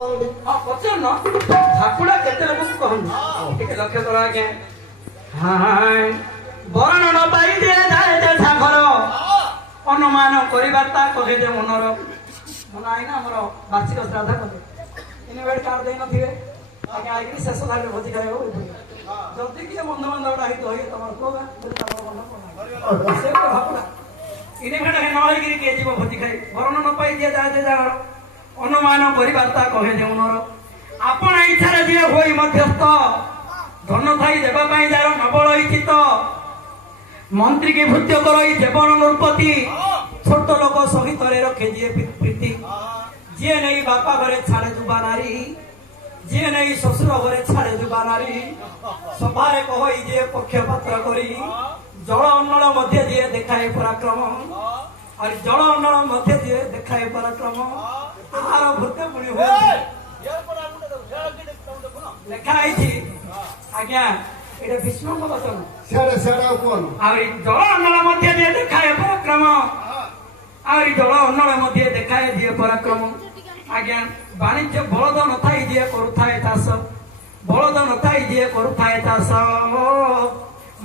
ପଚାରୁନ ଠାକୁରା କେତେ ଲୋକକୁ କହନ୍ତି ଟିକେ ଲକ୍ଷ୍ୟ କର ଆଜ୍ଞା। ବରଣ ନ ପାଇ ଦିଆଯାଏ ଯେ ସାଗର ଅନୁମାନ କରିବା ତା କହେ ଯେ ମନର ମନ ଆଇନା ଆମର ବାର୍ଷିକ ଶ୍ରାଦ୍ଧ କଲେ ଇନଭେଟ କାର୍ଡ ଦେଇନଥିବେ ଆଜ୍ଞା ଆଇକି ଶେଷ ଧାରରେ ଭୋଜି ଖାଇବାକୁ ଯଦି କିଏ ବନ୍ଧୁବାନ୍ଧବ ଡାକି କହିବେ ତମର ପୁଅ ସେ ଭାବୁନା ଇନଭେଟ ନ ହେଇକିରି କିଏ ଯିବ ଭୋଜି ଖାଇ ବରଣ ନ ପାଇ ଦିଆଯାଏ ଯେ ସାଗର ଅନୁମାନ କରିବାର୍ତ୍ତା କହେ ଯେଉଁନର ଆପଣ ଇଚ୍ଛାରେ ଯିଏ ହୋଇ ମଧ୍ୟସ୍ଥ ଧନ ଥାଇ ଦେବା ପାଇଁ ଯାର ନବଳ ଇଚ୍ଛିତ ମନ୍ତ୍ରୀ କି ଭୃତ୍ୟ କରଇ ଜୀବନ ନୃପତି ଛୋଟ ଲୋକ ସହିତରେ ରଖେ ଯିଏ ପ୍ରୀତି ଯିଏ ନେଇ ବାପା ଘରେ ଛାଡେ ଯୁବା ନାରୀ ଯିଏ ନେଇ ଶ୍ୱଶୁର ଘରେ ଛାଡେ ଯୁବା ନାରୀ ସଭାରେ କହଇ ଯିଏ ପକ୍ଷପାତ୍ର କରି ଜଳ ଅନଳ ମଧ୍ୟ ଯିଏ ଦେଖାଏ ପରାକ୍ରମ আর জল অন্নর মধ্যে দিয়ে দেখায় পরাক্রম আর ভূতে পুଣି ହୁଏ লেখা ହେଇଛି ଆଜ୍ଞା এটা ଭୀଷ୍ମଙ୍କ ବଚନ ଆହୁରି ଜଳ ଅନଳ ମଧ୍ୟ দিয়ে দেখায় পরাক্রମ ଆହୁରି ଜଳ ଅନଳ ମଧ୍ୟ ଦେଖାଏ ଦିଏ ପରାକ୍ରମ ଆଜ୍ଞା ବାଣିଜ୍ୟ ବଳଦ ନଥାଇ ଯିଏ କରୁଥାଏ ଚାଷ ବଳଦ ନଥାଇ ଯିଏ କରୁଥାଏ ଚାଷ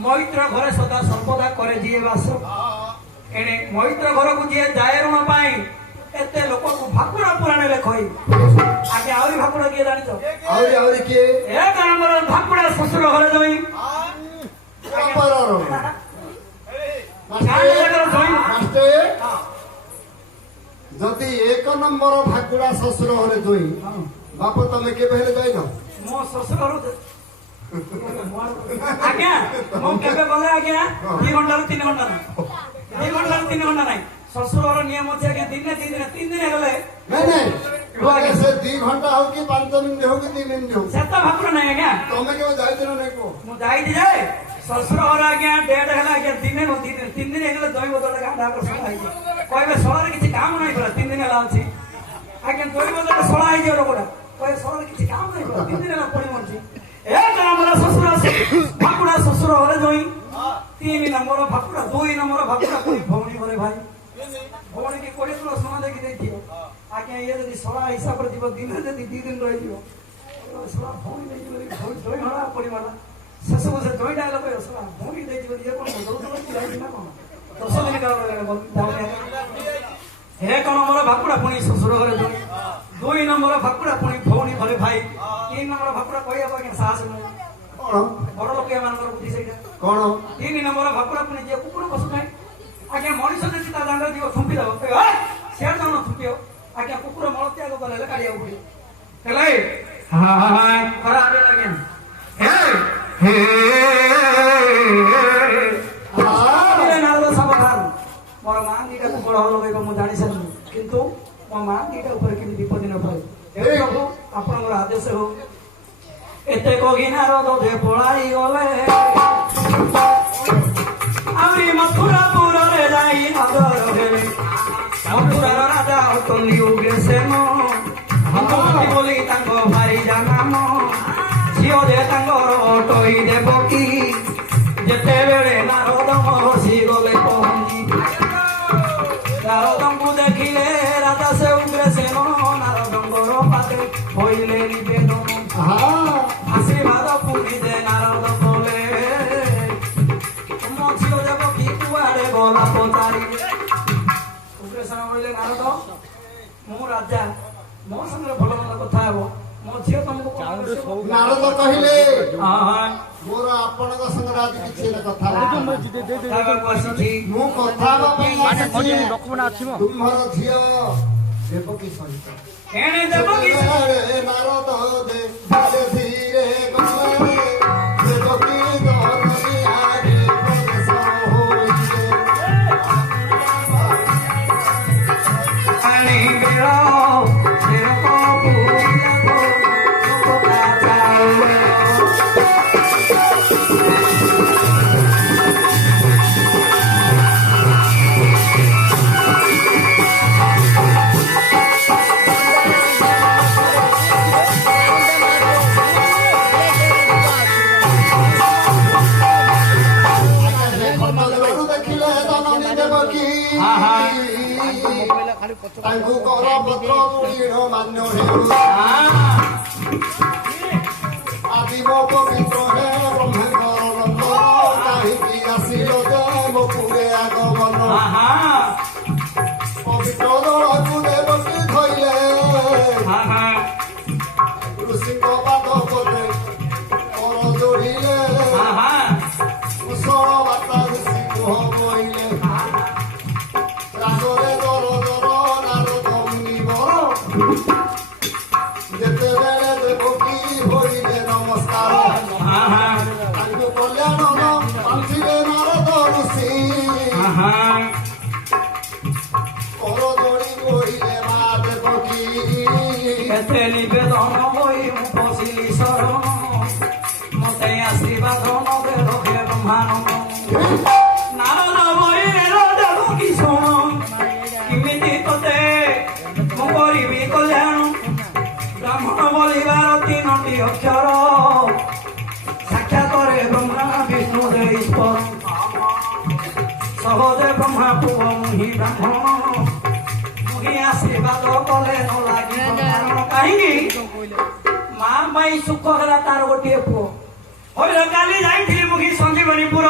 ମୈତ୍ର ଘରେ ସଦା ସର୍ବଦା করে ଯିଏ ବାସ ଏଣେ ମୈତ୍ର ଘରକୁ ଯିଏ ଯାଏ ଋଣ ପାଇଁ ଏତେ ଲୋକକୁ ଭାକୁଡ଼ା ପୁରାଣରେ କହି ଆଗେ ଆହୁରି ଭାକୁଡ଼ା କିଏ ଜାଣିଛ କିଏ ଏକ ନମ୍ବର ଭାକୁଡ଼ା ଶ୍ୱଶୁର ଘରେ ଜଇଁ ଯଦି ଏକ ନମ୍ବର ଭାକୁଡ଼ା ଶ୍ୱଶୁର ଘରେ ଜଇଁ ବାପ ତମେ କେବେ ହେଲେ ଯାଇନ ମୋ ଶ୍ୱଶୁର ଆଜ୍ଞା ମୁଁ କେବେ ଗଲେ ଆଜ୍ଞା 2 ଘଣ୍ଟାରୁ 3 ଘଣ୍ଟା ନାହିଁ 2 ଘଣ୍ଟାରୁ 3 ଘଣ୍ଟା ନାହିଁ ଶ୍ୱଶୁରର ନିୟମ ଅଛି ଆଜ୍ଞା ଦିନେ 3 ଦିନ ଗଲେ ନାଇଁ ସେ 2 ଘଣ୍ଟା ହଉ କି 5 ମିନିଟ୍ ହଉ କି 2 ମିନିଟ୍ ହଉ ସେତ ଭାକୁର ନାହିଁ ଆଜ୍ଞା ତମେ କେବେ ଯାଇଛ ନା ନାଇଁ କୁହ ମୁଁ ଯାଇଛି ଯେ ଶ୍ୱଶୁର ଘର ଆଜ୍ଞା ଡେଟ୍ ହେଲା ଆଜ୍ଞା 3 ଦିନ ହେଇଗଲେ ଦହି ବଦଳ ଗାଁଟା ସଳା ହେଇଯିବ କହିବେ ସଳାରେ କିଛି କାମ ନାହିଁ ପରା 3 ଦିନ ହେଲା ଅଛି ଆଜ୍ଞା ଦହି ବଦଳ ସଳା ହେଇଯିବ ଲୋକଟା କହିବେ ସଳାରେ କିଛି କାମ ନାହିଁ ପରା 3 ଦିନ ହେଲା ପଡି ମରିଛି ଏକ ନମ୍ବର ଶ୍ୱଶୁର ଭାକୁଡ଼ା ଶ୍ୱଶୁର ଘରେ ଜଇଁ 3 ନମ୍ବର ଭାକୁଡ଼ା 2 ନମ୍ବର ଭାକୁଡ଼ା ଭଉଣୀ ଘରେ ଭାଇ ଭଉଣୀ କି 20 କିଲୋ সোনা ଦେଇକି ଦେଇଥିବ ଆଜ୍ଞା ଇଏ ଯଦି ସଳା ହିସାବରେ ଯିବ ଦିନେ ଯଦି 2 ଦିନ ରହିଯିବ ସଳା ଭଉଣୀ ଦେଇଯିବ ଦହି ହଳା ପଡ଼ିଗଲା ଶେଷକୁ ସେ ଦହିଟା ହେଲେ କହିବ ସଳା ଭଉଣୀ ଦେଇଯିବ ଇଏ କଣ ଦଉଥିବ କି ଯାଇକି ନା କଣ 10 ଦିନ କାଳ ଏକ ନମ୍ବର ଭାକୁଡ଼ା ପୁଣି ଶ୍ୱଶୁର ଘରେ ଜଇଁ 2 ନମ୍ବର ଭାକୁଡ଼ା ପୁଣି ଭଉଣୀ ଘରେ ଭାଇ 3 ନମ୍ବର ଭାକୁଡ଼ା କହିବାକୁ ଆଜ୍ଞା ସାହସ ନାହିଁ ବଡ ଲୋକିଆ ମାନଙ୍କର ବୁଦ୍ଧି ସେଇଟା କଣ 3 ନମ୍ବର ଭାକୁଡ଼ା ପୁଣି ଯିଏ କୁକୁର ପଶୁଥାଏ ଆଜ୍ଞା ମଣିଷ ଯଦି ତା ଦାଣ୍ଡରେ ଯିବ ଥୁମ୍ପି ଦବ ସିଆଡେ ଯାଉନ ଥୁମ୍ପିବ ଆଜ୍ଞା କୁକୁର ମଳତ୍ୟାଗ କଲେ ହେଲେ କାଢିବାକୁ ପଡିବ ହେଲେ ଖରାପ ଆଜ୍ଞା ନାରଦ ସାବଧାନ ମୋର ମା ଦିଟା କୁକୁର ହଳ ଲଗେଇବ ମୁଁ ଜାଣି ସାରିଲି କିନ୍ତୁ ମୋ ମା ଦିଟା ଉପରେ କେମିତି ବିପଦ ନ ପାଏ ପ୍ରଭୁ ଆପଣଙ୍କର ଆଦେଶ ହଉ ଏତେ କହି ନାରଦ ଯେ ପଳାଇ ଗଲେ ଆହୁରି ମଥୁରାପୁରରେ ଯାଇ ନଜର ହେଲେ ମଥୁରାର ରାଜା ଅଟନ୍ତି ଉଗ୍ରସେନ ହନ୍ତମତି ବୋଲି ତାଙ୍କ ଭାରିଜା ନାମ ଝିଅ ଯେ ତାଙ୍କର ଅଟଇ ଦେବକୀ ଯେତେବେଳେ ନାରଦ ହସି ଗଲେ ପହଞ୍ଚି ନାରଦଙ୍କୁ ଦେଖିଲେ ରାଜା ସେ ଉଗ୍ରସେନ ନାରଦଙ୍କର ପାଖରେ ହୋଇଲେ ନିବେଦନ ଆଶୀର୍ବାଦ ପୁଣି ଦେ ନାରଦ କଲେ ମୋ ଝିଅ ଦେବକୀ କୁଆଡେ ଗଲା ପଚାରିଲେ ଉଗ୍ରସେନ କହିଲେ ନାରଦ ମୁଁ ରାଜା ମୋ ସାଙ୍ଗରେ ଭଲ ଭଲ କଥା ହେବ ମୋ ଝିଅ ତମକୁ ନାରଦ କହିଲେ ମୋର ଆପଣଙ୍କ ସାଙ୍ଗରେ ଆଜି କିଛି କଥା ଆସିଛି ମୁଁ କଥା ହେବା ପାଇଁ ତୁମର ଝିଅ ଦେବକୀ ସହିତ ଏଣେ ଦେବକୀ ନାରଦ ଧୀରେ ଦେବକୀ ତାଙ୍କୁ କର ପତ୍ର মান্য হেউ আদিম পবিত্র হে ব্রহ্মাঙ্গর নন্দন কাহিকি আসিল যে মো পুরে আগমন পবিত্র দଳକୁ ଦେବକୀ ଧଇଲେ ଋଷିଙ୍କ ପାଦ ପଦେ କର ଯୋଡ଼ିଲେ କୁଶଳ ବାର୍ତ୍ତା ଋଷି କୁହ କହିଲେ ରାଗରେ ଦର ଦର ନାରଦ ମୁନିବର ଯେତେବେଳେ ଦେବକୀ ହୋଇଲେ ନମସ୍କାର ତାଙ୍କୁ କଲ୍ୟାଣ ପାଞ୍ଚିଲେ ନାରଦ ଋଷି କର ଯୋଡ଼ି କହିଲେ ମା ଦେବକୀ এতে নিবেদন হই মু বসিলি শরণ মতে আশীর্বাদ নবে রহে ব্রহ্মানন্দ নারদ বইরে দেব কি শোণ কিমিতি তোতে মু করিবি কল্যাণ ব্রাহ্মণ বলিবার তিনটি অক্ষর সাক্ষাৎরে ব্রহ্মা বিষ্ণু দেব ঈশ্বর সহজে ব্রহ্মা পুব মুহি ব্রাহ্মণ আশীর্বাদ কলে নলাগি কাহিଁକି ମା ପାଇଁ ସୁଖ ହେଲା ତାର ଗୋଟିଏ ପୁଅ ହଇଲ କାଲି ଯାଇଥିଲି ମୁଖୀ ସଞ୍ଜୀବନୀପୁର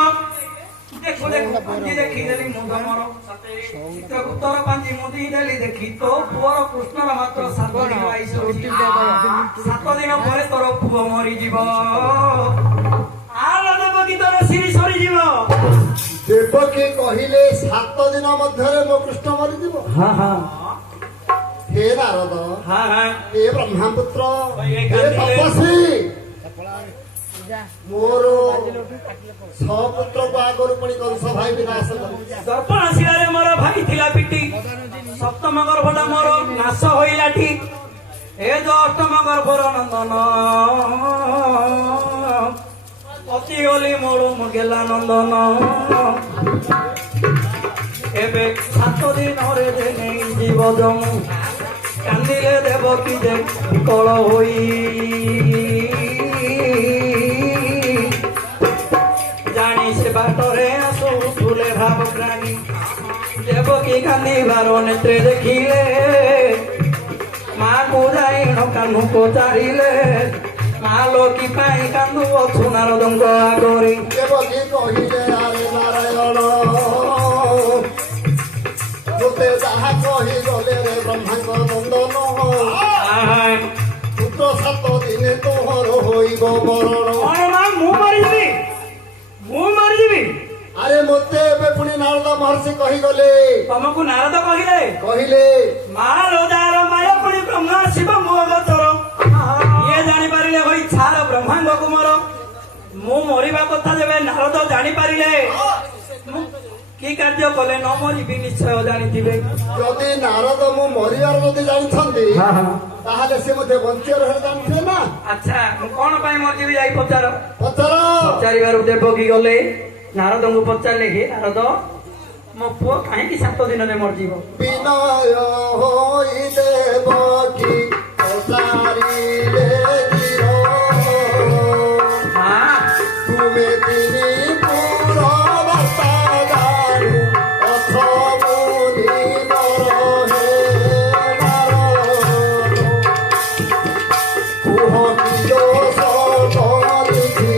ଦେଖୁ ଦେଖୁ ପାଞ୍ଜି ଦେଖିଦେଲି ମୁଣ୍ଡ ମୋର ଚିତ୍ରଗୁପ୍ତର ପାଞ୍ଜି ମୁଦି ଦେଲି ଦେଖି ତୋ ପୁଅର କୃଷ୍ଣର ମାତ୍ର 7 ଦିନ ଆୟୁଷ 7 ଦିନ ପରେ ତୋର ପୁଅ ମରିଯିବ ଆର ଦେବକୀ ତୋର ସିରି ସରିଯିବ ଦେବକୀ କହିଲେ 7 ଦିନ ମଧ୍ୟରେ ମୋ କୃଷ୍ଣ ମରିଯିବ हे नारद हे ब्रह्मपुत्र हे तपस्वी मोर सपुत्र को आगରୁ ପୁଣି କଂସ ଭାଇ ବିନାଶ ଦର୍ପଣ ଶିଳାରେ ମୋର ଭାଇ ଥିଲା ପିଟି ସପ୍ତମ ଗର୍ଭଟା ମୋର ନାଶ ହୋଇଲା ଠିକ ଏ ଯୋ ଅଷ୍ଟମ ଗର୍ଭର ନନ୍ଦନ ଅତି ଗଲି ମୋର ଗେଲା ନନ୍ଦନ ଏବେ 7 ଦିନରେ ଯେ ନେଇ ଯିବ ଜମୁ কান্দিলে দেবকী যে কল হই জানি সে বাটরে আসু ফুলে ভাব প্রাণী দেবকী কান্দিবার নেত্রে দেখিলে মা কু যাই কানু পচারিলে মা লোকি পাই কান্দু অছু নারদঙ্গ আগরে দেবকী কহিলে আরে নারায়ণ তোতে যাহা কহি গলে রে ব্রহ্মাঙ্গ নন্দন পুত্র 7 দিনে তোহর হইব মরণ ମୁଁ ମରିଯିବି আরে মতে এবে পুনি নারদ মহর্ষি কহিগলে ତମକୁ ନାରଦ କହିଲେ কহিলে ମା ରୋଜାର ମାୟା ପୁଣି ବ୍ରହ୍ମା ଶିବ ମୋଗତର ଇଏ ଜାଣିପାରିଲେ ହୋଇ ଛାର ବ୍ରହ୍ମାଙ୍ଗକୁ ମୋର ମୁଁ ମରିବା କଥା ଯେବେ ନାରଦ ଜାଣିପାରିଲେ কি କାର୍ଯ୍ୟ କଲେ ନ ମରିବି ନିଶ୍ଚୟ ଜାଣିଥିବେ যদি নারদ মু মরিবার যদি জানিছন্তি তাহলে সে মধ্যে বঞ্চিবার হলে জানিছে না ଆଚ୍ଛା ମୁଁ କଣ ପାଇଁ ମରିଯିବି ଯାଇ ପଚାର ପଚର ପଚାରିବାରୁ ଦେବକୀ ଗଲେ ନାରଦଙ୍କୁ ପଚାରିଲେ ହେ ନାରଦ ମୋ ପୁଅ କାହିଁକି 7 ଦିନରେ ମରିଯିବ বিনয় হই দেবকী পচারিলে গির তুমি তিনি পুর বার্তা জানু অথমুনি বর হে নারদ কুহ নিজ সপরিধি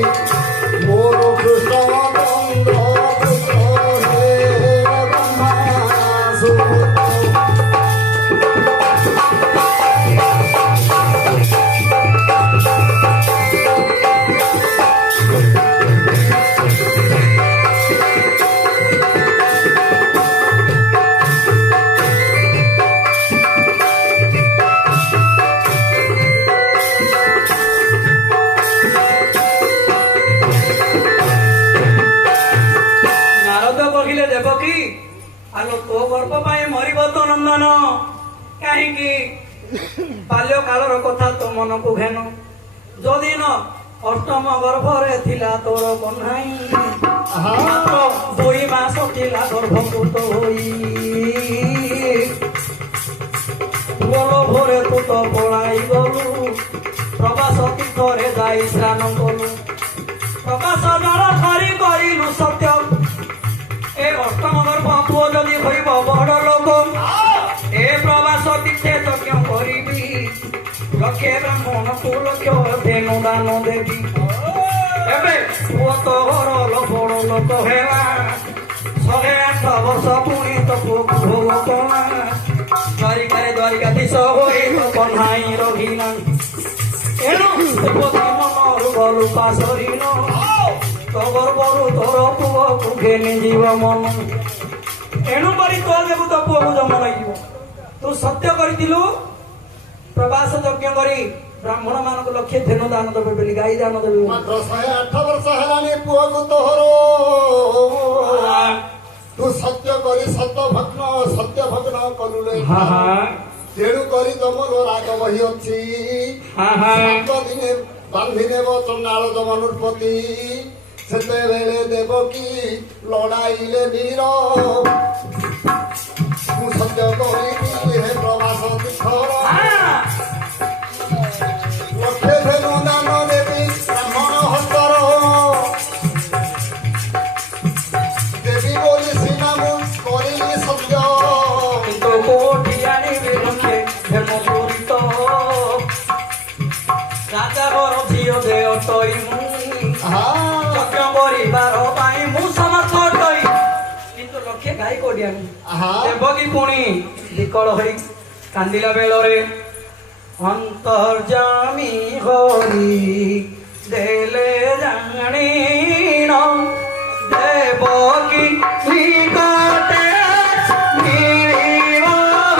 মোর কৃষ্ণ নন্দ পুত্র হে ব্রহ্মা ଆଲୋ ତୋ ଗର୍ବ ପାଇଁ ମରିବ ତ ନନ୍ଦନ କାହିଁକି ବାଲ୍ୟ କାଳର କଥା ତୋ ମନକୁ ଘେନ ଯଦି ନ ଅଷ୍ଟମ ଗର୍ଭରେ ଥିଲା ତୋର କହ୍ନାଇ ମାତ୍ର 2 ମାସ ଥିଲା ଗର୍ଭପୁତ ହୋଇ ବଳ ଭୋରେ ତୁ ତ ପଳାଇ ଗଲୁ ପ୍ରବାସ ତୀର୍ଥରେ ଯାଇ ସ୍ନାନ କଲୁ ପ୍ରକାଶ ଦ୍ୱାର କରି କରିଲୁ ସତ୍ୟ ଏ ଅଷ୍ଟମ ଗର୍ଭ ପୁଅ ଯଦି ହୋଇବ ବଡ ଲୋକ ଏ ପ୍ରବାସ ତୀର୍ଥେ ଯଜ୍ଞ କରିବି ଲକ୍ଷେ ବ୍ରାହ୍ମଣକୁ ଲକ୍ଷ ଧେନୁ ଦାନ ଦେବି ଏବେ ପୁଅ ତୋର ବଡ଼ ଲୋକ ହେଲା 108 ବର୍ଷ ପୁଣି ତ ପୁଅକୁ ଭୋଗ କଲା ଦ୍ୱାରିକାରେ ଦ୍ୱାରିକାଧୀଶ ହୋଇ କହ୍ନାଇ ରହିଲା ଏଣୁ ପତି ମନରୁ ଗଲୁ ପାଶରିନ ତୋ ଗର୍ଭରୁ ତୋର ପୁଅକୁ ଘେନି ଯିବ ମନ ଏଣୁ କରି ତୋ ଦେବୁ ତୋ ପୁଅକୁ ଜନ୍ମ ନେଇଯିବ ତୁ ସତ୍ୟ କରିଥିଲୁ ପ୍ରବାସ ଯଜ୍ଞ କରି ବ୍ରାହ୍ମଣ ମାନଙ୍କୁ ଲକ୍ଷେ ଧେନୁ ଦାନ ଦେବେ ବୋଲି ଗାଈ ଦାନ ଦେବେ ମାତ୍ର 108 ବର୍ଷ ହେଲାଣି ପୁଅକୁ ତୋର ତୁ ସତ୍ୟ କରି ସତ୍ୟ ଭଗ୍ନ କଲୁ ତେଣୁ କରି ତମର ରାଗ ବହି ଅଛି 7 ଦିନେ ବାନ୍ଧି ନେବ ଚଣ୍ଡାଳ ଯମ ନୃପତି ସେତେବେଳେ ଦେବକୀ ଲଢ଼ାଇଲେ ବୀର ମୁଁ ସତ୍ୟ କରିବି ହେ ପ୍ରବାସ ତୀର୍ଥର ଲକ୍ଷେ ଧେନୁ ଦାନ ଦେବି ବ୍ରାହ୍ମଣ ହସ୍ତର ଦେବି ବୋଲି ସିନା ମୁଁ କରିଲି ସତ୍ୟ କିନ୍ତୁ କୋଉଠି ଆଣିବି ଲକ୍ଷେ ଧେନୁ ପୂରିତ ରାଜା ଘର ଝିଅ ଦେହ ତୋଇ ମୁଁ ଯଜ୍ଞ କରିବାର ପାଇଁ ମୁଁ ସମର୍ଥ ଅଟଇ କିନ୍ତୁ ଲକ୍ଷେ ଗାଈ କୋଉଠି ଆଣିବି ଦେବକୀ ପୁଣି ବିକଳ ହୋଇ କାନ୍ଦିଲା ବେଳରେ ଅନ୍ତର୍ଯାମୀ ହରି ଦେଲେ ଜାଣିଣ ଦେବକୀ ନିକଟେ ମିଳିବ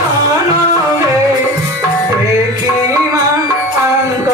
ମନରେ ଦେଖି ମାଙ୍କ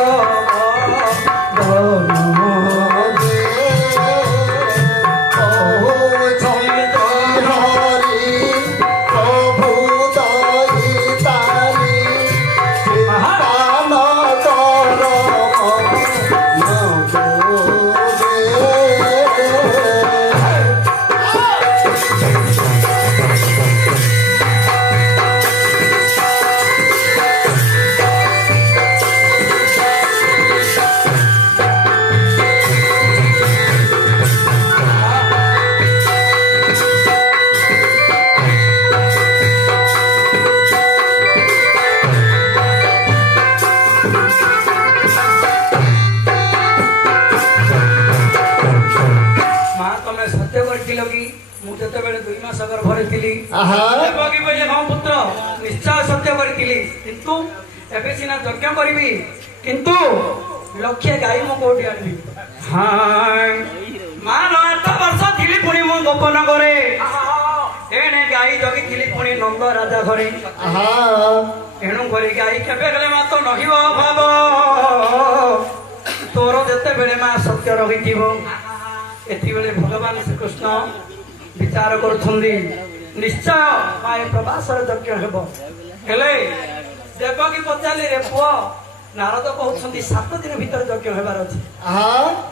ମୁଁ ଯେତେବେଳେ 2 ମାସ ଗର୍ଭରେ ଥିଲି ଦେବକୀ କହିଲେ ହଁ ପୁତ୍ର ନିଶ୍ଚୟ ସତ୍ୟ କରିଥିଲି କିନ୍ତୁ ଏବେ ସିନା ଯଜ୍ଞ କରିବି କିନ୍ତୁ ଲକ୍ଷେ ଗାଈ ମୁଁ କୋଉଠି ଆଣିବି ମା 8 ବର୍ଷ ଥିଲି ପୁଣି ମୁଁ ଗୋପନ କରେ ଏଣେ ଗାଈ ଜଗିଥିଲି ପୁଣି ନନ୍ଦ ରାଜା ଘରେ ଏଣୁ କରି ଗାଈ କେବେ ହେଲେ ମା ତ ନହିବ ଭାବ ତୋର ଯେତେବେଳେ ମା ସତ୍ୟ ରହିଥିବ ଏଥିବେଳେ ଭଗବାନ ଶ୍ରୀକୃଷ୍ଣ ବିଚାର କରୁଛନ୍ତି ନିଶ୍ଚୟ ମା ଏ ପ୍ରବାସରେ ଯଜ୍ଞ ହେବ ହେଲେ ଦେବକୀ ପଚାରିଲେ ରେ ପୁଅ ନାରଦ କହୁଛନ୍ତି 7 ଦିନ ଭିତରେ ଯଜ୍ଞ ହେବାର ଅଛି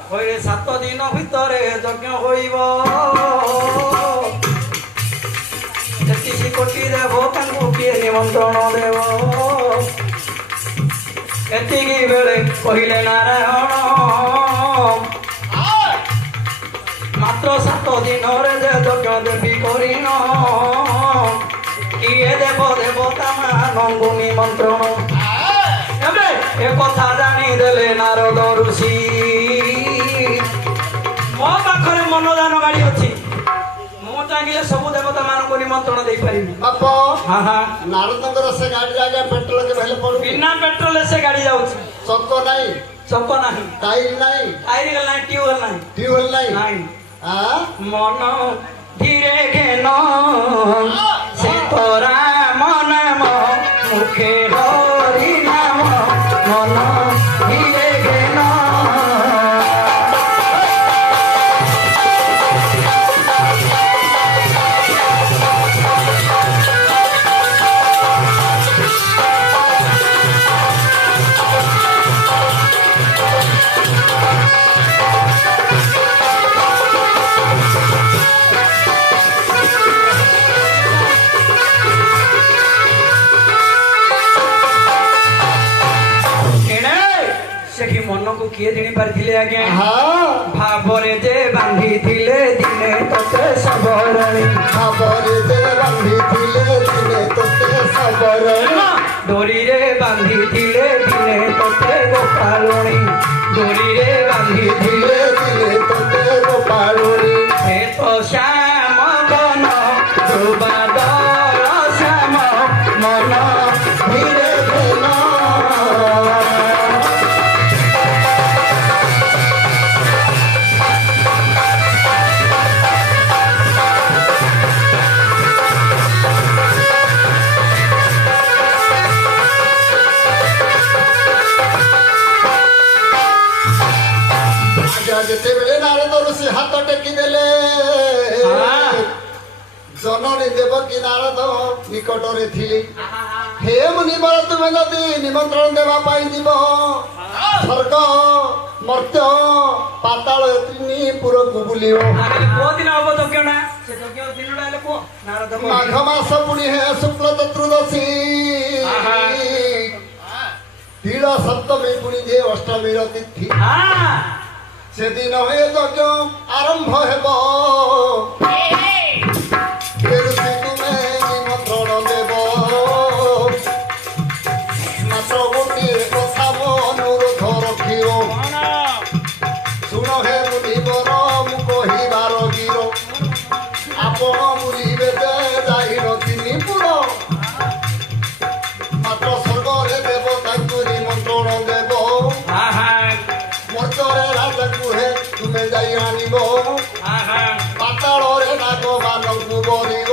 କହିଲେ 7 ଦିନ ଭିତରେ ଯଜ୍ଞ ହୋଇବ 33 କୋଟି ଦେବତାଙ୍କୁ କିଏ ନିମନ୍ତ୍ରଣ ଦେବ ଏତିକି ବେଳେ କହିଲେ ନାରାୟଣ ମାତ୍ର 7 ଦିନରେ ଯେ ଯଜ୍ଞ ଦେବୀ କରିନ କିଏ ଦେବ ଦେବତା ମାନଙ୍କୁ ନିମନ୍ତ୍ରଣ ଏବେ ଏ କଥା ଜାଣିଦେଲେ ନାରଦ ଋଷି ମୋ ପାଖରେ ମନଦାନ ଗାଡ଼ି ଅଛି ମୁଁ ଚାହିଁଲେ ସବୁ ଦେବତା ମାନଙ୍କୁ ନିମନ୍ତ୍ରଣ ଦେଇପାରିବି ବାପ ନାରଦଙ୍କର ସେ ଗାଡ଼ିରେ ଆଜ୍ଞା ପେଟ୍ରୋଲ କେବେ ହେଲେ ପଡୁଛି ବିନା ପେଟ୍ରୋଲରେ ସେ ଗାଡ଼ି ଯାଉଛି ଚକ ନାହିଁ ଟାଇଲ ନାହିଁ ଟ୍ୟୁବଲ ନାହିଁ ମନ ଧୀରେ ଘେନ ସେ ତୋରା ମନ ମୁଖେ ହରି ନାମ ମନ ଧୀରେ ଘେନ ମନକୁ କିଏ ଜିଣି ପାରିଥିଲେ ଆଜ୍ଞା ଭାବରେ ଯେ ବାନ୍ଧିଥିଲେ ଦିନେ ତୋତେ ସବରଣୀ ଭାବରେ ଯେ ବାନ୍ଧିଥିଲେ ଦିନେ ତୋତେ ଡୋରିରେ ବାନ୍ଧିଥିଲେ ଦିନେ ତତେ ଗୋପାଳୁଣୀ ଡୋରିରେ ବାନ୍ଧିଥିଲେ ଦିନେ ତତେ ଗୋପାଳୁଣୀ ଏ ତ ଶ୍ୟାମ ଗନ ଧ୍ରୁବା ଦଳ ଶ୍ୟାମ ମନ ଧୀରେ ଧୀନ ଯେତେବେଳେ ନାରଦ ଋଷି ହାତ ଟେକି ଦେଲେ ଜନନୀ ଦେବକୀ ନାରଦ ନିକଟରେ ଥିଲେ ହେ ମୁନିବର ତୁମେ ଯଦି ନିମନ୍ତ୍ରଣ ଦେବା ପାଇଁ ଯିବ ସ୍ୱର୍ଗ ମର୍ତ୍ତ୍ୟ ପାତାଳ ପୁରକୁ ବୁଲିବ କୋଉ ଦିନ ହବ ଯଜ୍ଞ ନା ସେ ଯଜ୍ଞ ଦିନଟା ହେଲେ କୁହ ନାରଦ ମାଘ ମାସ ପୁଣି ହେ ଶୁକ୍ଳ ଚତୁର୍ଦଶୀ ତିଳ ସପ୍ତମୀ ପୁଣି ଯେ ଅଷ୍ଟମୀର ତିଥି ସେଦିନ ଏ ଯଜ୍ଞ ଆରମ୍ଭ ହେବ ଋଷି ତୁମେ ନିମନ୍ତ୍ରଣ ଦେବ ମାତ୍ର ଗୋଟିଏ କଥା ମୋ ଅନୁରୋଧ ରଖିବ ଶୁଣ ହେ ମୁନିବର ମୁଁ କହିବାର ଗିର ଆପଣ ବୁଲିବେ ଯେ ଯାଇନଥିଲି ପୁର ମାତ୍ର ସ୍ୱର୍ଗରେ ଦେବତାଙ୍କୁ ନିମନ୍ତ୍ରଣ ଦେବ ମର୍ତ୍ତ୍ୟରେ ରାଜାକୁ ହେ ତୁମେ ଯାଇ ଆଣିବ ପାତାଳରେ ନାଗମାନଙ୍କୁ ବରିବ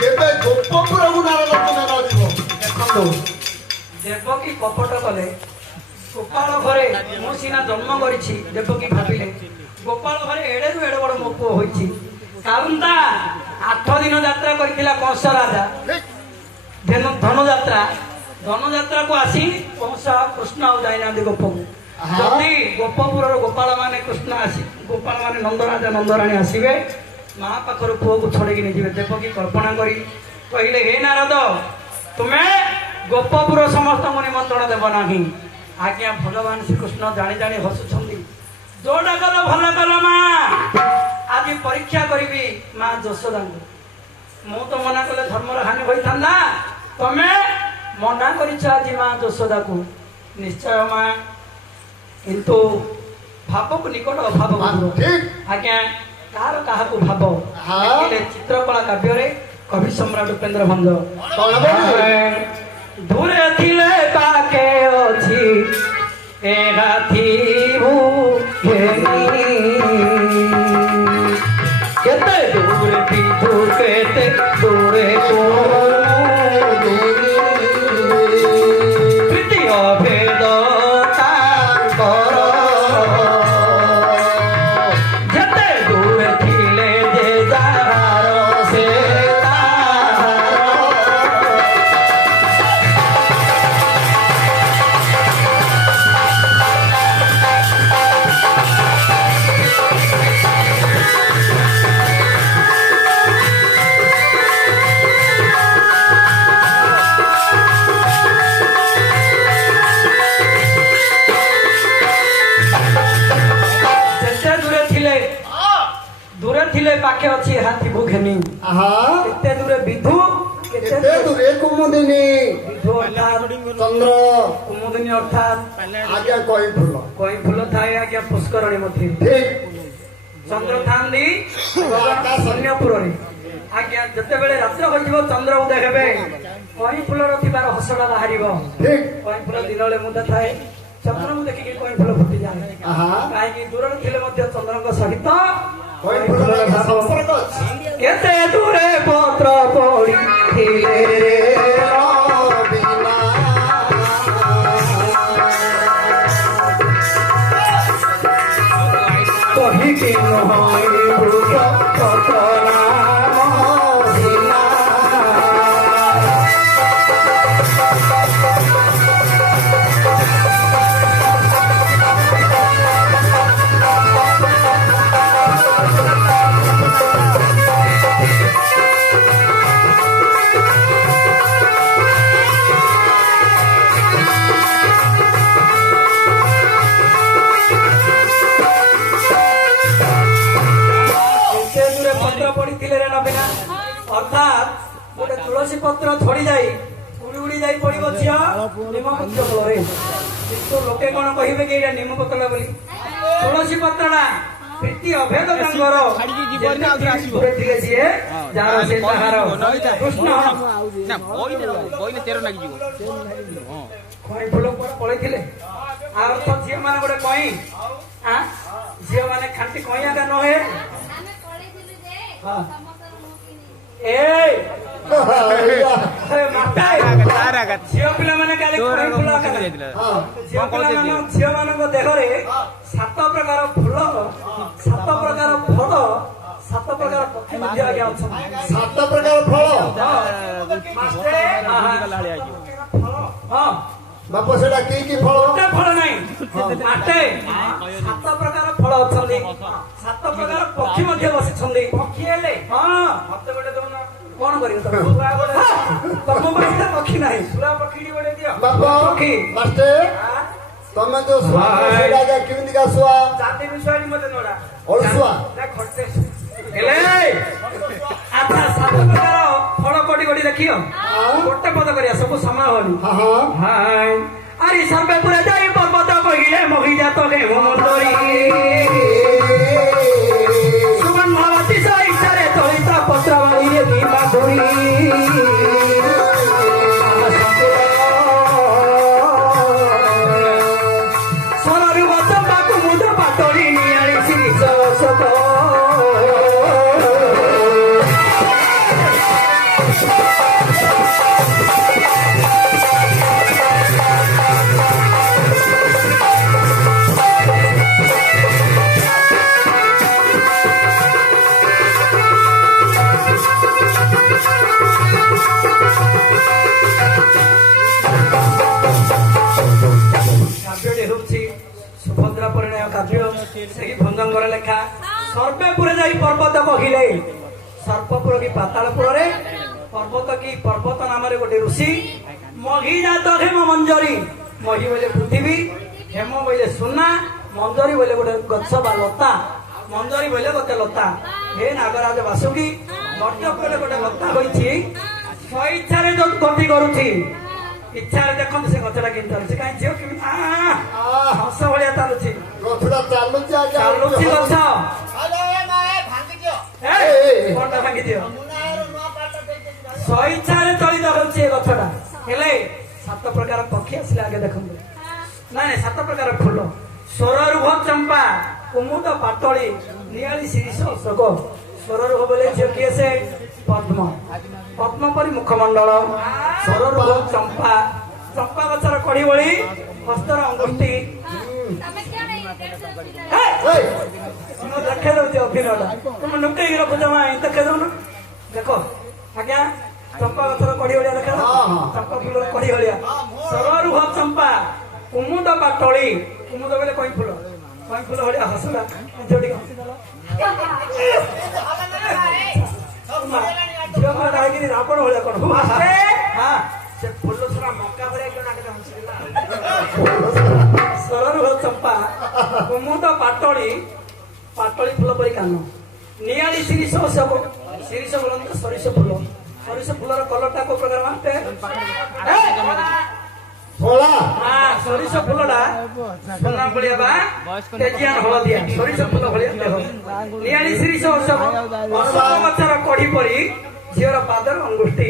କେବେ ଗୋପପୁରକୁ ନାରଦ ତୁମେ ନ ଯିବ ଦେଖନ୍ତୁ ଦେବକୀ କପଟ କଲେ ଗୋପାଳ ଘରେ ମୁଁ ସିନା ଜନ୍ମ କରିଛି ଦେବକୀ ଭାବିଲେ ଗୋପାଳ ଘରେ ଏଡେରୁ ଏଡେ ବଡ ମୋ ପୁଅ ହୋଇଛି କାରୁନ୍ତା 8 ଦିନ ଯାତ୍ରା କରିଥିଲା କଂସ ରାଜା ଧନୁଯାତ୍ରାକୁ ଆସି କଂସ କୃଷ୍ଣ ଆଉ ଯାଇନାହାନ୍ତି ଗୋପକୁ ଯଦି ଗୋପପୁରର ଗୋପାଳ ମାନେ କୃଷ୍ଣ ଆସି ଗୋପାଳ ମାନେ ନନ୍ଦରାଜା ନନ୍ଦରାଣୀ ଆସିବେ ମା ପାଖରୁ ପୁଅକୁ ଛଡେଇକି ନେଇଯିବେ ଦେବକୀ କଳ୍ପନା କରି କହିଲେ ହେ ନାରଦ ତୁମେ ଗୋପପୁର ସମସ୍ତଙ୍କୁ ନିମନ୍ତ୍ରଣ ଦେବ ନାହିଁ ଆଜ୍ଞା ଭଗବାନ ଶ୍ରୀକୃଷ୍ଣ ଜାଣି ଜାଣି ହସୁଛନ୍ତି ଯୋଉଟା କଲ ଭଲ କଲ ମା ଆଜି ପରୀକ୍ଷା କରିବି ମା ଯଶୋଦାଙ୍କୁ ମୁଁ ତ ମନା କଲେ ଧର୍ମର ହାନି ହୋଇଥାନ୍ତା ତମେ ମନା କରିଛ ଆଜି ମା ଯଶୋଦାକୁ ନିଶ୍ଚୟ ମା କିନ୍ତୁ ଭାବକୁ ନିକଟ ଅଭାବ ଆଜ୍ଞା କାହାର କାହାକୁ ଭାବ ଚିତ୍ରକଳା କାବ୍ୟରେ କବି ସମ୍ରାଟ ଉପେନ୍ଦ୍ର ଭଞ୍ଜ ଦୂରେ ଥିଲେ ପାକେ ଅଛି ଏହା ଥିବୁ କେତେ ଦୂରେ ବିଧୁ କେତେ ଦୂରେ ତୃତୀୟ ଭେଦ ତାଙ୍କର ଯେତେ ଦୂରେ ଥିଲେ ଯେ ଯାହାର ସେ ଥିଲେ ପାଖେ ଅଛି ହାତୀ ଭୁଘେନି କେତେ ଦୂରେ ବିଧୁ କେତେ ଦୂରେ କୁମୁଦିନୀ ବିଧୁ ଅର୍ଥାତ୍ ଚନ୍ଦ୍ର କୁମୁଦିନୀ ଅର୍ଥାତ୍ ଆଜ୍ଞା କଇଁ ଫୁଲ ଥାଏ ଆଜ୍ଞା ପୁଷ୍କରଣୀ ମଧ୍ୟରେ ଚନ୍ଦ୍ର ଥାନ୍ତି ସୈନ୍ୟପୁରରେ ଆଜ୍ଞା ଯେତେବେଳେ ରାତ୍ର ହୋଇଯିବ ଚନ୍ଦ୍ର ଉଦୟ ହେବେ କଇଁ ଫୁଲର ଥିବାର ହସଟା ବାହାରିବ କଇଁ ଫୁଲ ଦିନରେ ମୁଦା ଥାଏ ଚନ୍ଦ୍ରକୁ ଦେଖିକି କଇଁ ଫୁଲ ଫୁଟିଯାଏ କାହିଁକି ଦୂରରେ ଥିଲେ ମଧ୍ୟ ଚନ୍ଦ୍ରଙ୍କ ସହିତ କେତେ ଦୂରେ ପତ୍ର ପଡ଼ିଥିଲେ କହିକି ପତ୍ର ଝଡ଼ି ଯାଇ ଉଡ଼ି ଉଡ଼ି ଯାଇ ପଡ଼ିବ ଝିଅ ନିମପତ୍ର ଫଳରେ। କିନ୍ତୁ ଲୋକେ କଣ କହିବେ କି ଏଇଟା ନିମପତ୍ରଟା ବୋଲି? ତୁଳସୀ ପତ୍ରଟା ପ୍ରୀତି ଅଭେଦ ତାଙ୍କର ଟିକେ ଯିଏ ଯାହାର ସେ ତାହାର କୃଷ୍ଣ କଇଁ ଫୁଲ କୁଆଡ଼େ ପଳେଇଥିଲେ। ଆଉ ତ ଝିଅ ମାନେ ଗୋଟେ କଇଁ ଝିଅ ମାନେ ଖାଣ୍ଟି କଇଁ ଆକା ନୁହେଁ। ଝିଅ ପିଲାମାନେ କାଲି ଝିଅ ମାନଙ୍କ ଦେହରେ 7 ପ୍ରକାର ଫୁଲ 7 ପ୍ରକାର ଫଳ 7 ପ୍ରକାର ପକ୍ଷୀ ମଧ୍ୟ ଆଜ୍ଞା ଅଛନ୍ତି। 7 ପ୍ରକାର ଫଳ ହଁ ବାପ ସେଟା କି ଫଳ? ଗୋଟେ ଫଳ ନାହିଁ ମାଟେ 7 ପ୍ରକାର ଫଳ ଅଛନ୍ତି। 7 ପ୍ରକାର ପକ୍ଷୀ ମଧ୍ୟ ବସିଛନ୍ତି। ପକ୍ଷୀ ହେଲେ ହଁ ମତେ ଗୋଟେ ଦଉନ କଣ କରିବ ତମ ପକ୍ଷୀ ନାହିଁ ପକ୍ଷୀ ଗୋଟେ ଦିଅ ବାପ ପକ୍ଷୀ ମାଷ୍ଟର ତମେ ଯୋଉ ଶୁଆ ସେଇଟା କେମିତିକା ଶୁଆ? ଜାତି ବିଷୟରେ ମତେ ନଡା ଅଳସୁଆ ହେଲେ ଆଚ୍ଛା 7 ପ୍ରକାର ଫଳ କୋଟି କୋଟି ଦେଖିବ ଗୋଟେ ପଦ କରିବା ସବୁ ସମୟ ହବନି। ଆରେ ସର୍ବେ ପୁରା ଯାଇ ପର୍ବତ କହିଲେ ମହିଜାତ ହେମନ୍ତରୀ ସୁଗନ୍ଧବତୀ ସହିତରେ ତଳିତା ପତ୍ର ବାଡ଼ିରେ ଦୀପା ଧରି ସରରୁ ଗଛ ପାକୁ ମୁଦ ପାତଳି ନିଆଳି ଶିରିଷ ସତ ସୁଭଦ୍ରା ପରିଣୟ କାବ୍ୟ ସେହି ଭଞ୍ଜଙ୍ଗର ଲେଖା। ସର୍ବେପୁରେ ଯାଇ ପର୍ବତ କହିଲେ ସର୍ବପୁର କି ପାତାଳପୁରରେ ପର୍ବତ କି ପର୍ବତ ନାମରେ ଗୋଟେ ଋଷି ମହିଜାତ ହେମ ମଞ୍ଜରୀ ମହି ବୋଇଲେ ପୃଥିବୀ ହେମ ବୋଇଲେ ସୁନା ମଞ୍ଜରୀ ବୋଇଲେ ଗୋଟେ ଗଛ ବା ଲତା ମଞ୍ଜରୀ ବୋଇଲେ ଗୋଟେ ଲତା। ହେ ନାଗରାଜ ବାସୁକି ଗର୍ଜପୁରରେ ଗୋଟେ ଲତା ହୋଇଛି ସ୍ୱଇଚ୍ଛାରେ ଯୋଉ ଗତି କରୁଛି ଇଚ୍ଛାରେ ଦେଖନ୍ତୁ ସେ ଗଛଟା କେମିତି ଚାଲୁଛି। କାହିଁ ଝିଅ କେମିତି ହସ ଭଳିଆ ଚାଲୁଛି ଗଛଟା ଚାଲୁଛି ଗଛ କଣଟା ଭାଙ୍ଗିଦିଅ ସ୍ୱଇଚ୍ଛାରେ ଚଳିତ ହଉଛି ଏ ଗଛଟା। ହେଲେ 7 ପ୍ରକାର ପକ୍ଷୀ ଆସିଲେ ଆଗେ ଦେଖନ୍ତୁ ନାଇଁ 7 ପ୍ରକାର ଫୁଲ ସ୍ୱରରୁହ ଚମ୍ପା କୁମୁଦ ପାଟଳି ନିଆଳି ଶିରିଷ ଅଶୋକ। ସ୍ୱରରୁହ ବୋଲେ ଝିଅ କିଏ ସେ? ପଦ୍ମ ପଦ୍ମ ପରି ମୁଖମଣ୍ଡଳ ସ୍ୱରରୁହ ଚମ୍ପା ଚମ୍ପା ଗଛର କଢି ଭଳି ହସ୍ତର ଅଙ୍ଗୁଷ୍ଠି ଦେଖେଇ ଦଉଛି ଅଭିନୟଟା ତମେ ଲୁକେଇକି ରଖୁଛ ଦେଖେଇ ଦଉନ ଦେଖ ଆଜ୍ଞା ଚମ୍ପା ଗଛର କଢି ଭଳିଆ ଦେଖ ଚମ୍ପା ଫୁଲର କଢି ଭଳିଆ ସ୍ୱରରୁହ ଚମ୍ପା କୁମୁଦ ପାଟଳି କୁମୁଦ ବୋଲେ କଇଁ ଫୁଲ ଭଳିଆ ହସଲା ଯୋଉଠି ହସିଦେଲ ଝିଅ ମାନେ ରହିକିରି ରାବଣ ଭଳିଆ କଣ ସେ ଫୁଲ ଛଡା ମକା ଭଳିଆ ସ୍ୱରରୁହ ଚମ୍ପା କୁମୁଦ ପାଟଳି ପାଟଳି ଫୁଲ ପରି କାନ ନିଆଳି ଶିରିଷ ସବୁ ଶିରିଷ ବୋଲନ୍ତି ସୋରିଷ ଫୁଲ ସୋରିଷ ଫୁଲର କଲରଟା କୋଉ ପ୍ରକାର ମାଟେ ସୋରିଷ ଫୁଲଟା ସୁନା ଭଳିଆ ବା ତେଜିଆନ ହଳଦିଆ ସୋରିଷ ଫୁଲ ଭଳିଆ ଦେହ ନିଆଳି ଶିରିଷ ଅଶୋକ ଅଶୋକ ଗଛର କଢି ପରି ଝିଅର ପାଦର ଅଙ୍ଗୁଷ୍ଠି।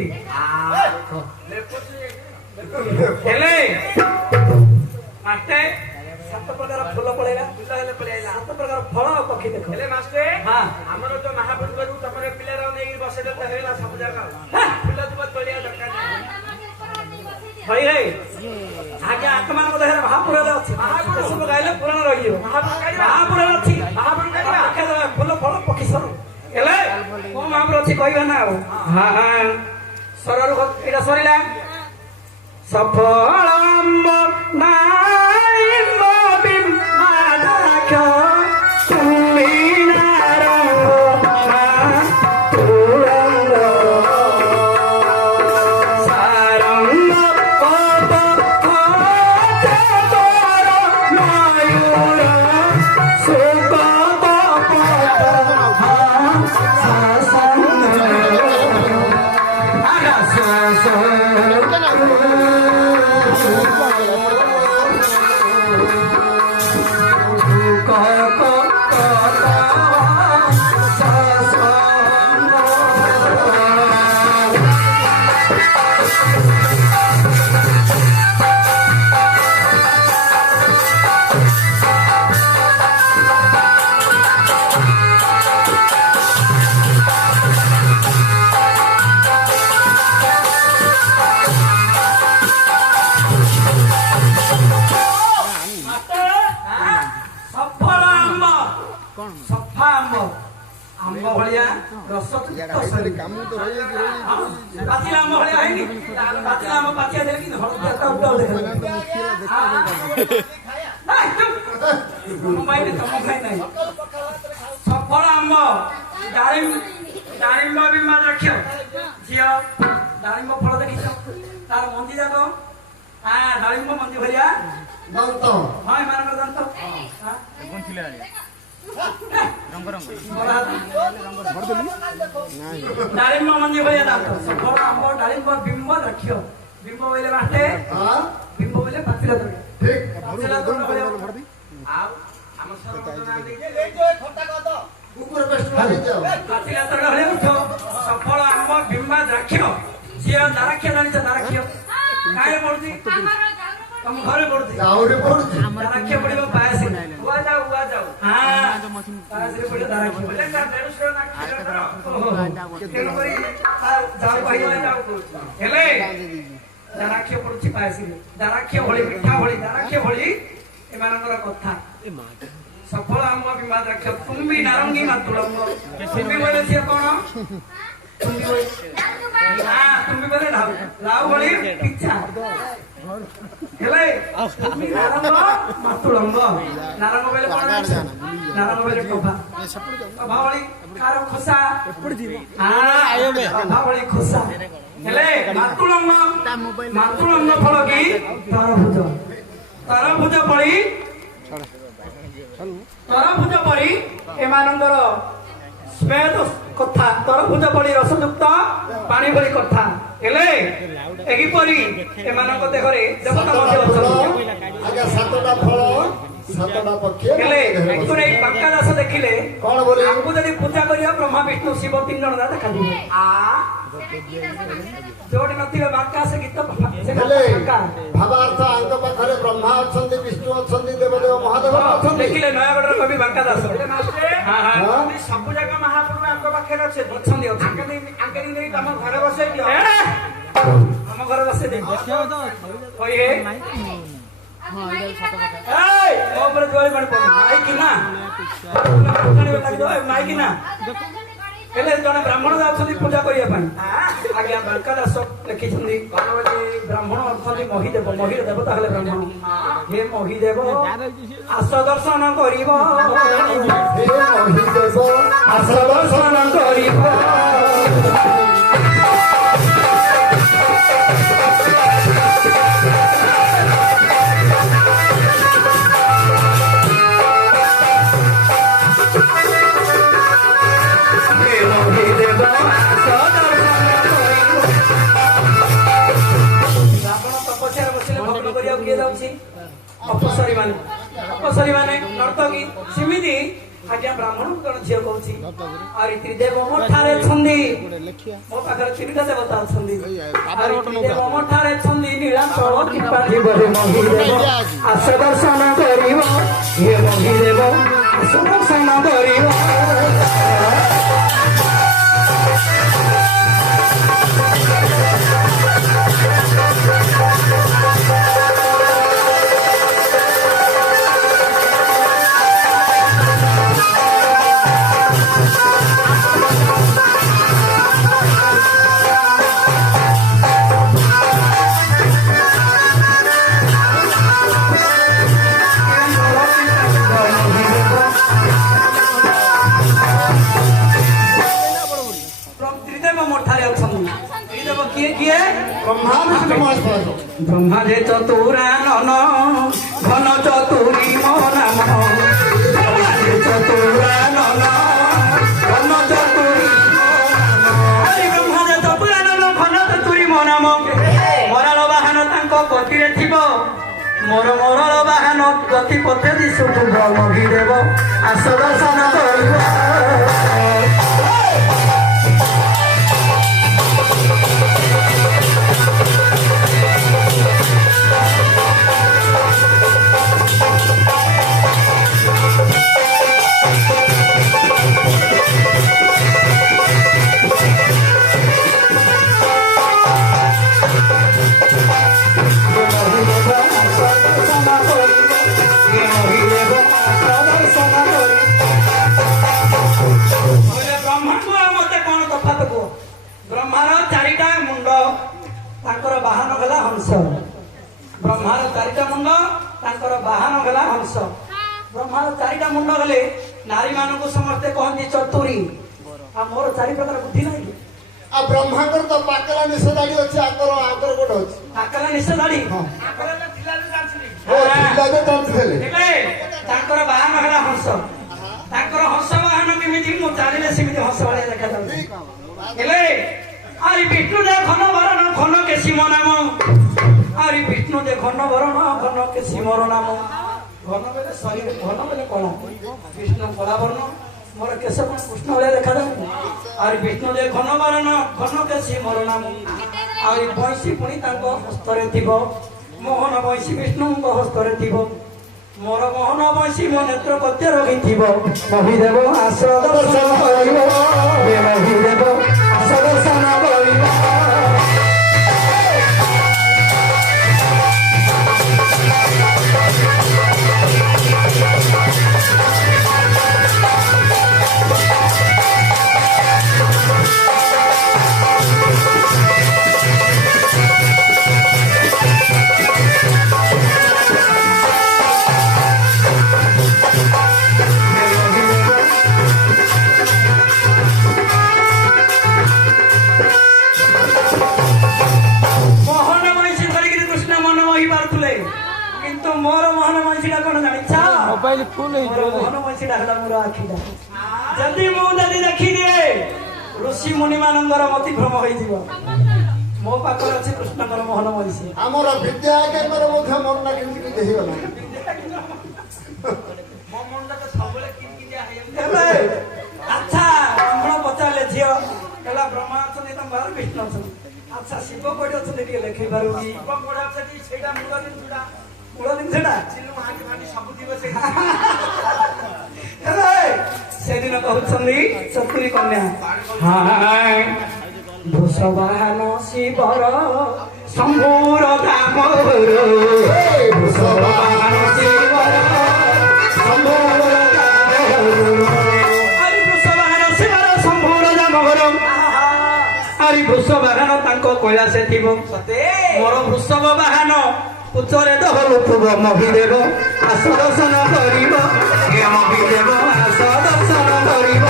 ହେଲେ ମାଷ୍ଟେ 7 ପ୍ରକାର ଫୁଲ ପଳେଇଲା 7 ପ୍ରକାର ଫଳ ପକ୍ଷୀ ଦେଖ। ହେଲେ ମାଷ୍ଟେ ଆମର ଯୋଉ ମହାପ୍ରଭୁ ତମର ପିଲାର ନେଇକି ବସେଇଦେଲେ ହେଲା ସବୁ ଜାଗା ଫୁଲ ତୁମ ତୋଳିଆ ଦରକାର ଭାଇ ଆଜ୍ଞା ଆତ୍ମାନଙ୍କ ଦେହରେ ମହାପୁରରେ ଅଛି ସବୁ ଗାଇଲେ ପୁରାଣ ରହିଯିବ ମହାପୁରରେ ଅଛି ଫୁଲ ଫଳ ପକ୍ଷୀ ସର ହେଲେ କୋଉ ମହାପୁର ଅଛି କହିବେ ନା ଆଉ ସରରୁ ଏଇଟା ସରିଲା ସଫଳ ପାଚିଲା ଆମ୍ବ ଭଳିଆ ହେଇନି ପାଚିଲା ଆମ୍ବ ପାଚିଆ ଦେଲେ କିନ୍ତୁ ହଳଦିଆ ତା ଉଜ୍ଜଳ ଦେଖାଯାଏ ତମ ଖାଇ ନାହିଁ ସଫଳ ଆମ୍ବ ଡାଳିମ୍ବ ବି ମା ରଖିବ ଝିଅ ଡାଳିମ୍ବ ଫଳ ଦେଖିଛ ତାର ମଞ୍ଜି ଯାକ ଡାଳିମ୍ବ ମଞ୍ଜି ଭଳିଆ ଦନ୍ତ ହଁ ଏମାନଙ୍କର ଦାନ୍ତ ଡାଳିମ୍ବ ମଞ୍ଜି ଭଳିଆ ଦାନ୍ତ ସଫଳ ଆମ୍ବ ଡାଳିମ୍ବ ବିମ୍ବ ରଖିବ ବିମ୍ବ ବୋଇଲେ ବାଟେ ବିମ୍ବ ବୋଇଲେ ପାଚିଲା ତୋଳେ ପାଚିଲା ତୋଳେ ଭଳିଆ ଆଉ ଆମ କୁକୁର ପେଷ୍ଟ ଲାଗିଯାଉ ପାଚିଲା ତୋଳେ ଭଳିଆ ଉଠ ସଫଳ ଆମ୍ବ ବିମ୍ବା ଦ୍ରାକ୍ଷ ଝିଅ ଦାରାକ୍ଷ ଜାଣିଛ ଦାରାକ୍ଷ କାହିଁ ପଡୁଛି ତମ ଘରେ ପଡୁଛି ଆହୁରି ପଡୁଛି ଦାରାକ୍ଷ ପଡିବ ପାୟସ ଉଆ ଯାଉ ପାୟସରେ ପଡିବ ଦାରାକ୍ଷ ହେଲେ ଦାରାକ୍ଷ ପଡୁଛି ପାୟସରେ ଦାରାକ୍ଷ ଭଳି ମିଠା ଭଳି ଦାରାକ୍ଷ ଭଳି ଏମାନଙ୍କର କଥା ସଫଳ ଆମ୍ବ ବିମ୍ବା ଦ୍ରାକ୍ଷ ତୁମ୍ବି ନାରଙ୍ଗୀ ମାତୁଳମ୍ବ ତୁମ୍ବି ବୋଲେ ସିଏ କଣ ତୁମ୍ବି ବୋଲେ ଲାଉ ଭଳି ପିଛା ହେଲେ ନାରଙ୍ଗ ମାତୁଳଙ୍ଗ ନାରଙ୍ଗ ବୋଲେ କଣ ନାରଙ୍ଗ ବୋଲେ ଟଭା ଭଳି କାର ଖୋସା ଭଳି ଖୋସା ହେଲେ ମାତୁଳଙ୍ଗ ଫଳ କି ତରଭୁଜ ପରି ଏମାନଙ୍କର ସ୍ମେଦ କଥା ତରଭୁଜ ପରି ରସଯୁକ୍ତ ପାଣି ଭଳି କଥା ହେଲେ ଏହିପରି ଏମାନଙ୍କ ଦେହରେ ଦେବତା ମଧ୍ୟ ଅଛନ୍ତି ଆଜ୍ଞା ସାତଟା ଫଳ ସାତଟା ପକ୍ଷୀ ହେଲେ ଏଥିରେ ଏଇ ବାଙ୍କା ଦାସ ଦେଖିଲେ କଣ ବୋଲେ ଆମକୁ ଯଦି ପୂଜା କରିବା ବ୍ରହ୍ମା ବିଷ୍ଣୁ ଶିବ 3 ଜଣ ଦେଖାଯିବେ ଯୋଉଠି ନଥିବେ ବାଙ୍କା ସେ ଗୀତ ଭାବାର୍ଥ ଆଙ୍କ ପାଖରେ ବ୍ରହ୍ମା ଅଛନ୍ତି ବିଷ୍ଣୁ ଅଛନ୍ତି ଦେବଦେବ ମହାଦେବ ଅଛନ୍ତି ଦେଖିଲେ ନୟାଗଡ଼ର କବି ବାଙ୍କା ଦାସ ସବୁ ଜାଗା ମହାପ୍ରଭୁ ଆଙ୍କ ପାଖରେ ଅଛନ୍ତି ଆଙ୍କେ ନେଇ ତମ ଘରେ ବସେଇ ଦିଅ ଆମ ଘରେ ବସେଇ ଦିଅ କହିବେ ମୋ ଉପରେ ଜୁଆଳି ପାଣି ପଡୁ ମାଇକି ନା ହେଲେ ଜଣେ ବ୍ରାହ୍ମଣ ଯାଉଛନ୍ତି ପୂଜା କରିବା ପାଇଁ ଆଜ୍ଞା ବାଙ୍କା ଦାସ ଲେଖିଛନ୍ତି ବ୍ରାହ୍ମଣ ଅଛନ୍ତି ମହିଦେବ ମହିର ଦେବତା ହେଲେ ବ୍ରାହ୍ମଣ ହେ ମହିଦେବ ଆସ ଦର୍ଶନ କରିବ ଆସ ଦର୍ଶନ କରିବ ଅପସରୀ ମାନେ ନର୍ତ୍ତକୀ ସେମିତି ଆଜ୍ଞା ବ୍ରାହ୍ମଣ ଜଣେ ଝିଅ କହୁଛି ଆରେ ତ୍ରିଦେବ ମଠାରେ ଅଛନ୍ତି ମୋ ପାଖରେ 3ଟା ଦେବତା ଅଛନ୍ତି ତ୍ରିଦେବ ମଠାରେ ଅଛନ୍ତି ନୀଳାଚଳ ଆସ ଦର୍ଶନ କରିବ ହେ ମହିଦେବ ଆସ ଦର୍ଶନ କରିବ ब्रह्मा जे चतुरानन घन चतुरी मो नाम ब्रह्मा जे चतुरानन घन चतुरी ब्रह्मा जे चतुरानन घन चतुरी मो नाम मराल बाहन तांको गतिरे थिबो मोर मराल बाहन गति पथे दिसुथुब महीदेव आस दर्शन करिब ତାଙ୍କର ବାହନ ହେଲା ହଂସ। ବ୍ରହ୍ମାର 4ଟା ମୁଣ୍ଡ ହେଲେ ନାରୀ ମାନଙ୍କୁ ସମସ୍ତେ କହନ୍ତି ଚତୁରୀ। ଆଉ ମୋର 4 ପ୍ରକାର ବୁଦ୍ଧି ନାହିଁ କି? ଆଉ ବ୍ରହ୍ମାଙ୍କର ତ ପାକଲା ନିଶ ଦାଢି ଅଛି, ଆଙ୍କର ଗୋଟେ ଅଛି। ପାକଲା ନିଶ ଦାଢି ତାଙ୍କର ବାହନ ହେଲା ହଂସ। ତାଙ୍କର ହଂସ ବାହନ କେମିତି ମୁଁ ଚାଲିଲେ ସେମିତି ହଂସ ଭଳିଆ ଦେଖାଯାଉଛି। ହେଲେ ଆରି ବିଷ୍ଣୁ ଦେ ଘନ ବରଣ ଘନ କେଶୀ ମୋ ନାମ। ଆରି ବିଷ୍ଣୁ ଦେ ଘନ ବରଣ ଘନ କେଶୀ ମୋର ନାମ। ଘନ ବେଲେ ଶରୀର, ଘନ ବେଲେ କଣ? ବିଷ୍ଣୁ କଳା ବର୍ଣ୍ଣ, ମୋର କେଶ କଣ କୃଷ୍ଣ ଭଳିଆ ଦେଖାଯାଉଛି। ଆରି ବିଷ୍ଣୁ ଦେ ଘନ ବରଣ ଘନ କେଶୀ ମୋର ନାମ। ଆହୁରି ବଇଁଶୀ ପୁଣି ତାଙ୍କ ହସ୍ତରେ ଥିବ। ମୋହନ ବଇଁଶୀ ବିଷ୍ଣୁଙ୍କ ହସ୍ତରେ ଥିବ। ମୋର ମୋହନ ବଇଁଶୀ ମୋ ନେତ୍ର କତ୍ୟ ରଖିଥିବ। ମହିଦେବ ଆସ ଦର୍ଶନ କରିବ, ମହିଦେବ ଆସ ଦର୍ଶନ କରିବ। ମୋର ମୋହନ ମଇଁଷିଟା କଣ ଜାଣିଛ? ମୋବାଇଲ ଫୁଲ ହେଇଯିବ। ମୋହନ ମଇଁଷିଟା ହେଲା ମୋର ଆଖିଟା। ଯଦି ମୁଁ ଦେଖିଦିଏ ଋଷି ମୁନି ମାନଙ୍କର ମତି ଭ୍ରମ ହେଇଯିବ। ମୋ ପାଖରେ ଅଛି କୃଷ୍ଣଙ୍କର ମୋହନ ମଇଁଷି। ଆମର ବିଦ୍ୟା ଆଜ୍ଞାଙ୍କର ମଧ୍ୟ ମନଟା କେମିତି କିଛି ହେଇଗଲା। ଆଚ୍ଛା ବ୍ରାହ୍ମଣ ପଚାରିଲେ ଝିଅ କହିଲା ବ୍ରହ୍ମା ଅଛନ୍ତି ତମ ବାହାରେ ବିଷ୍ଣୁ ଅଛନ୍ତି। ଆଚ୍ଛା ଶିବ କୋଉଠି ଅଛନ୍ତି ଟିକେ ଲେଖେଇ ପାରିବୁ କି? ସେଇଟା ମୂଳ ଜିନିଷଟା ସେଦିନ କହୁଛନ୍ତି ଚତୁରୀ କନ୍ୟା ବୃଷବାହନ ଶିବର ଶମ୍ଭୁର ଦାମର। ବୃଷବାହନ ଶିବର ଶମ୍ଭୁର ବୃଷବାହନ ଶିବର ଶମ୍ଭୁର ଦାମର। ଆରି ବୃଷବାହନ ତାଙ୍କ କୈଳାସେ ଥିବ। ମୋର ବୃଷଭ ବାହନ ଉଚ୍ଚରେ ଦହଲୁଥିବ। ମହିଦେବ ଆସ ଦର୍ଶନ କରିବ, ମହିଦେବ ଆସ ଦର୍ଶନ କରିବ।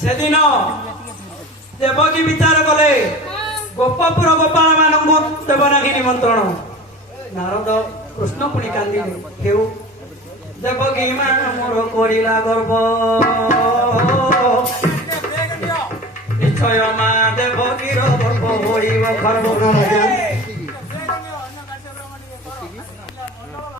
ସେଦିନ ଦେବକୀ ବିଚାର କଲେ ଗୋପପୁର ଗୋପାଳ ମାନଙ୍କୁ ଦେବନାଗୀ ନିମନ୍ତ୍ରଣ। ନାରଦ କୃଷ୍ଣ ପୁଣି କାନ୍ଦିଲେ। ହେଉ ଦେବକୀ ମା ମୋର କରିଲା ଗର୍ବ, ନିଶ୍ଚୟ ମା ଦେବକୀର ଗର୍ବ ହୋଇବ ଖର୍ବ।